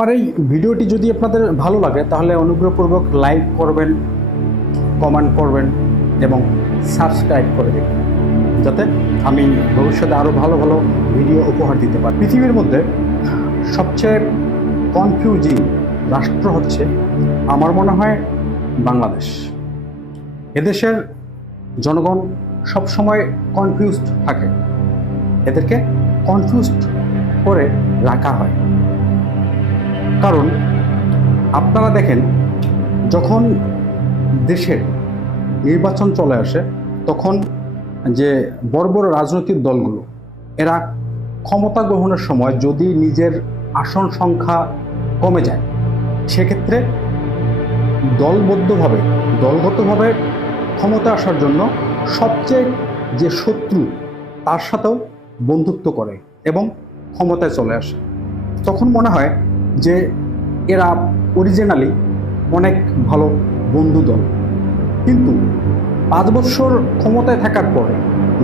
আমার এই ভিডিওটি যদি আপনাদের ভালো লাগে তাহলে অনুগ্রহপূর্বক লাইক করবেন, কমেন্ট করবেন এবং সাবস্ক্রাইব করে দেবেন, যাতে আমি ভবিষ্যতে আরও ভালো ভালো ভিডিও উপহার দিতে পারি। পৃথিবীর মধ্যে সবচেয়ে কনফিউজিং রাষ্ট্র হচ্ছে আমার মনে হয় বাংলাদেশ। এদেশের জনগণ সবসময় কনফিউজড থাকে, এদেরকে কনফিউজড করে রাখা হয়। কারণ আপনারা দেখেন, যখন দেশের নির্বাচন চলে আসে তখন যে বড় বড় রাজনৈতিক দলগুলো এরা ক্ষমতা গ্রহণের সময় যদি নিজের আসন সংখ্যা কমে যায়, সেক্ষেত্রে দলগতভাবে ক্ষমতা আসার জন্য সবচেয়ে যে শত্রু তার সাথেও বন্ধুত্ব করে এবং ক্ষমতায় চলে আসে। তখন মনে হয় যে এরা অরিজিনালি অনেক ভালো বন্ধু দল, কিন্তু 5 বছর ক্ষমতায় থাকার পরে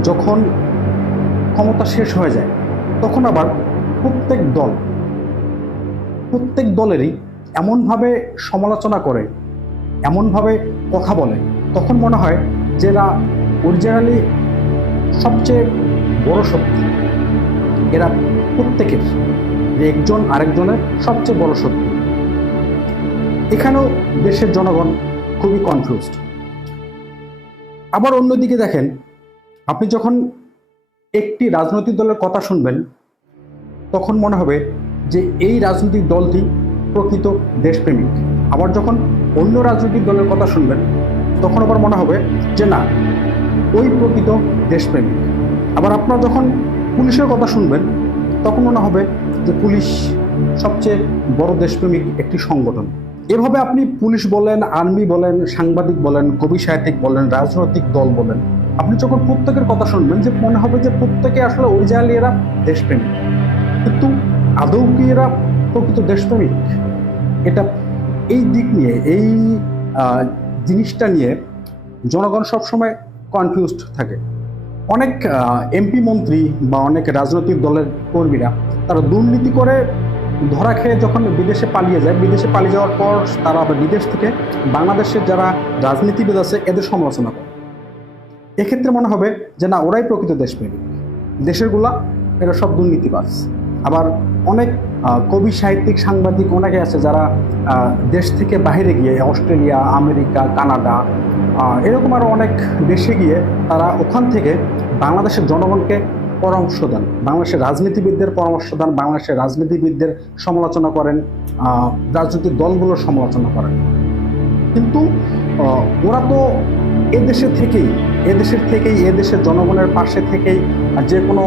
যখন ক্ষমতা শেষ হয়ে যায় তখন আবার প্রত্যেক দলেরই এমনভাবে সমালোচনা করে, এমনভাবে কথা বলে, তখন মনে হয় যে এরা অরিজিনালি সবচেয়ে বড় শক্তি। এরা প্রত্যেকের যে একজন আরেকজনের সবচেয়ে বড় শক্তি। এখানেও দেশের জনগণ খুবই কনফিউজড। আবার অন্যদিকে দেখেন, আপনি যখন একটি রাজনৈতিক দলের কথা শুনবেন তখন মনে হবে যে এই রাজনৈতিক দলটি প্রকৃত দেশপ্রেমিক। আবার যখন অন্য রাজনৈতিক দলের কথা শুনবেন তখন আবার মনে হবে যে না, ওই প্রকৃত দেশপ্রেমিক। আবার আপনারা যখন পুলিশের কথা শুনবেন তখন মনে হবে যে পুলিশ সবচেয়ে বড় দেশপ্রেমিক একটি সংগঠন। এভাবে আপনি পুলিশ বলেন, আর্মি বলেন, সাংবাদিক বলেন, কবি সাহিত্যিক বলেন, রাজনৈতিক দল বলেন, আপনি যখন প্রত্যেকের কথা শুনবেন যে মনে হবে যে প্রত্যেকে আসলে অরিজিনালি এরা দেশপ্রেমিক। কিন্তু আদৌ কি এরা প্রকৃত দেশপ্রেমিক? এটা এই দিক নিয়ে, এই জিনিসটা নিয়ে জনগণ সবসময় কনফিউজড থাকে। অনেক এমপি মন্ত্রী বা অনেক রাজনৈতিক দলের কর্মীরা তারা দুর্নীতি করে ধরা খেয়ে যখন বিদেশে পালিয়ে যায়, বিদেশে পালিয়ে যাওয়ার পর তারা আবার বিদেশ থেকে বাংলাদেশের যারা রাজনীতিবিদ আছে এদের সমালোচনা করে। এক্ষেত্রে মনে হবে যে না, ওরাই প্রকৃত দেশপ্রেমিক, দেশেরগুলা এরা সব দুর্নীতিবাজ। আবার অনেক কবি সাহিত্যিক সাংবাদিক অনেকে আছে যারা দেশ থেকে বাইরে গিয়ে অস্ট্রেলিয়া, আমেরিকা, কানাডা, এরকম আরও অনেক দেশে গিয়ে তারা ওখান থেকে বাংলাদেশের জনগণকে পরামর্শ দেন, বাংলাদেশের রাজনীতিবিদদের পরামর্শ দেন, বাংলাদেশের রাজনীতিবিদদের সমালোচনা করেন, রাজনৈতিক দলগুলোর সমালোচনা করেন। কিন্তু ওরা তো এদেশের জনগণের পাশে থেকেই যে কোনো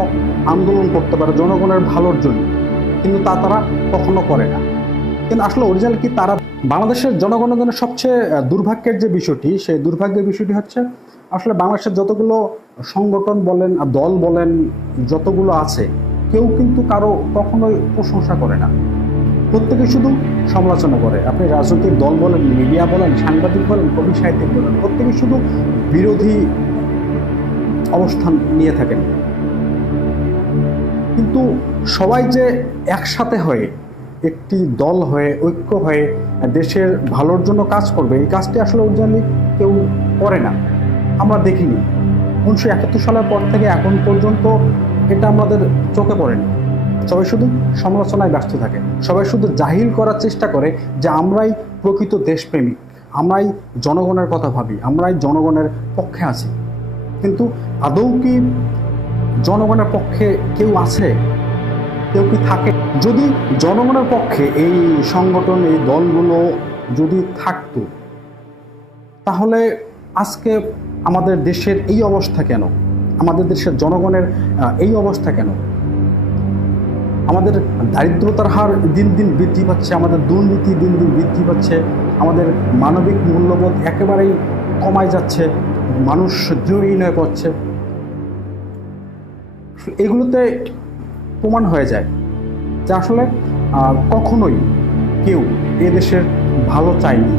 আন্দোলন করতে পারে জনগণের ভালোর জন্য, কিন্তু তারা কখনো করে না। কিন্তু আসলে অরিজিনাল কি তারা? বাংলাদেশের জনগণের জন্য সবচেয়ে দুর্ভাগ্যের যে বিষয়টি, সেই দুর্ভাগ্যের বিষয়টি হচ্ছে আসলে বাংলাদেশের যতগুলো সংগঠন বলেন, দল বলেন, যতগুলো আছে, কেউ কিন্তু কারো কখনোই প্রশংসা করে না, প্রত্যেকে শুধু সমালোচনা করে। আপনি রাজনৈতিক দল বলেন, মিডিয়া বলেন, সাংবাদিক বলেন, কবি সাহিত্যিক বলেন, প্রত্যেকে শুধু বিরোধী অবস্থান নিয়ে থাকেন। কিন্তু সবাই যে একসাথে হয়ে, একটি দল হয়ে, ঐক্য হয়ে দেশের ভালোর জন্য কাজ করবে, এই কাজটি আসলে অরিজিনালি কেউ করে না, আমরা দেখিনি। 1971 সালের পর থেকে এখন পর্যন্ত এটা আমাদের চোখে পড়েনি। সবাই শুধু সমালোচনায় ব্যস্ত থাকে, সবাই শুধু জাহিল করার চেষ্টা করে যে আমরাই প্রকৃত দেশপ্রেমিক, আমরাই জনগণের কথা ভাবি, আমরাই জনগণের পক্ষে আছি। কিন্তু আদৌ কি জনগণের পক্ষে কেউ আছে? কেউ কি থাকে? যদি জনগণের পক্ষে এই সংগঠন, এই দলগুলো যদি থাকতো, তাহলে আজকে আমাদের দেশের এই অবস্থা কেন? আমাদের দেশের জনগণের এই অবস্থা কেন? আমাদের দারিদ্রতার হার দিন দিন বৃদ্ধি পাচ্ছে, আমাদের দুর্নীতি দিন দিন বৃদ্ধি পাচ্ছে, আমাদের মানবিক মূল্যবোধ একেবারেই কমায় যাচ্ছে, মানুষ গৃহহীন হয়ে পড়ছে। এগুলোতে প্রমাণ হয়ে যায় যে আসলে কখনোই কেউ এদেশের ভালো চায়নি,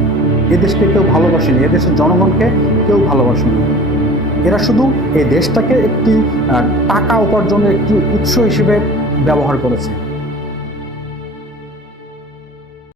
এদেশকে কেউ ভালোবাসেনি, এদেশের জনগণকে কেউ ভালোবাসেনি। এরা শুধু এই দেশটাকে একটি টাকা উপার্জনের একটি উৎস হিসেবে ব্যবহার করেছে।